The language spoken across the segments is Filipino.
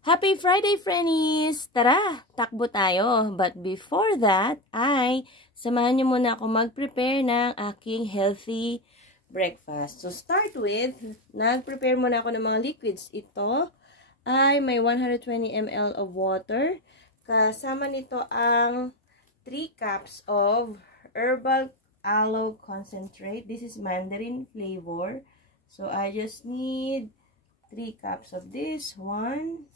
Happy Friday, friendies! Tara, takbo tayo. But before that, samahan niyo muna ako mag-prepare ng aking healthy breakfast. So, start with, nag-prepare muna ako ng mga liquids. Ito ay may 120 ml of water. Kasama nito ang 3 cups of herbal aloe concentrate. This is mandarin flavor. So, I just need 3 cups of this. 1,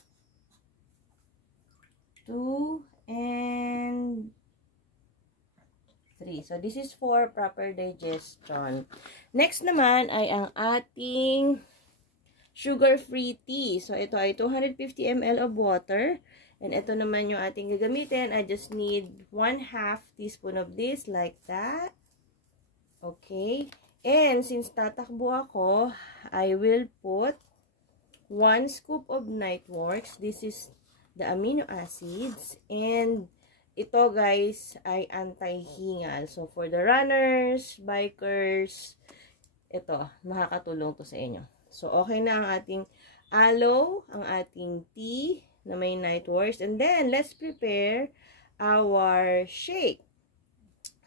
2, and 3. So, this is for proper digestion. Next naman ay ang ating sugar-free tea. So, ito ay 250 ml of water. And ito naman yung ating gagamitin. I just need 1/2 teaspoon of this, like that. Okay. And, since tatakbo ako, I will put 1 scoop of Nightworks. This is the amino acids, and ito guys ay anti-hingal. So for the runners, bikers, ito, makakatulong to sa inyo. So okay na ang ating aloe, ang ating tea na may Nightworks, and then let's prepare our shake.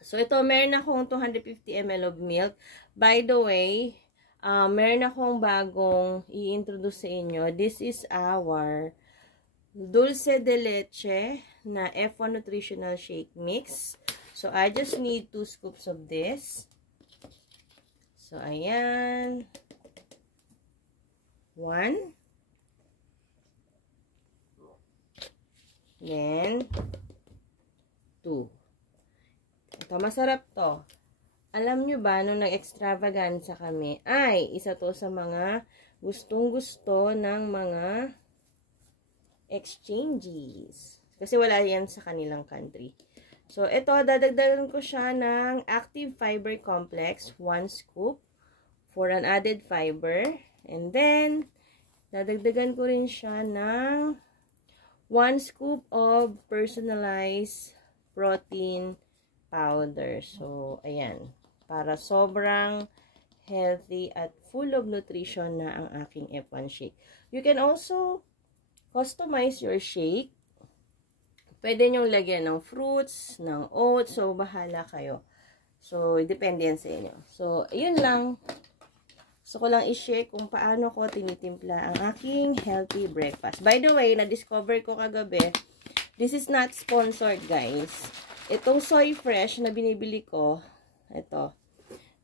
So ito, meron akong 250 ml of milk. By the way, meron akong bagong i-introduce sa inyo. This is our dulce de leche na F1 nutritional shake mix. So, I just need 2 scoops of this. So, ayan. 1. Then, 2. Ito, masarap to. Alam nyo ba, nung nag-extravaganza kami, ay, isa to sa mga gustong-gusto ng mga exchanges. Kasi wala yan sa kanilang country. So, ito, dadagdagan ko siya ng active fiber complex, 1 scoop, for an added fiber. And then, dadagdagan ko rin siya ng 1 scoop of personalized protein powder. So, ayan. Para sobrang healthy at full of nutrition na ang aking F1 shake. You can also customize your shake. Pwede nyong lagyan ng fruits, ng oats. So, bahala kayo. So, depende yan sa inyo. So, ayun lang. Gusto ko lang i-share kung paano ko tinitimpla ang aking healthy breakfast. By the way, na-discover ko kagabi, this is not sponsored, guys. Itong soy fresh na binibili ko, ito.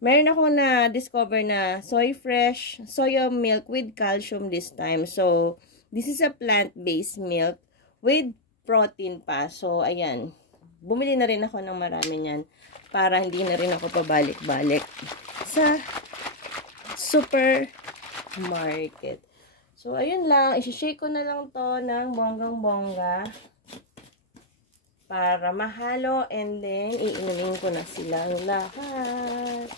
Meron ako na-discover na soy fresh, soya milk with calcium this time. So, this is a plant-based milk with protein pa. So, ayan. Bumili na rin ako ng marami niyan para hindi na rin ako pabalik-balik sa supermarket. So, ayun lang. I-shake ko na lang to ng bonggang-bongga para mahalo, and then iinumin ko na silang lahat.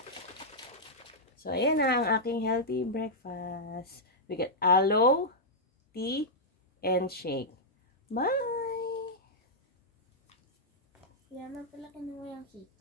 So, ayan na ang aking healthy breakfast. We got aloe, tea, and shake. Bye! Kaya pala kinuha yung cake.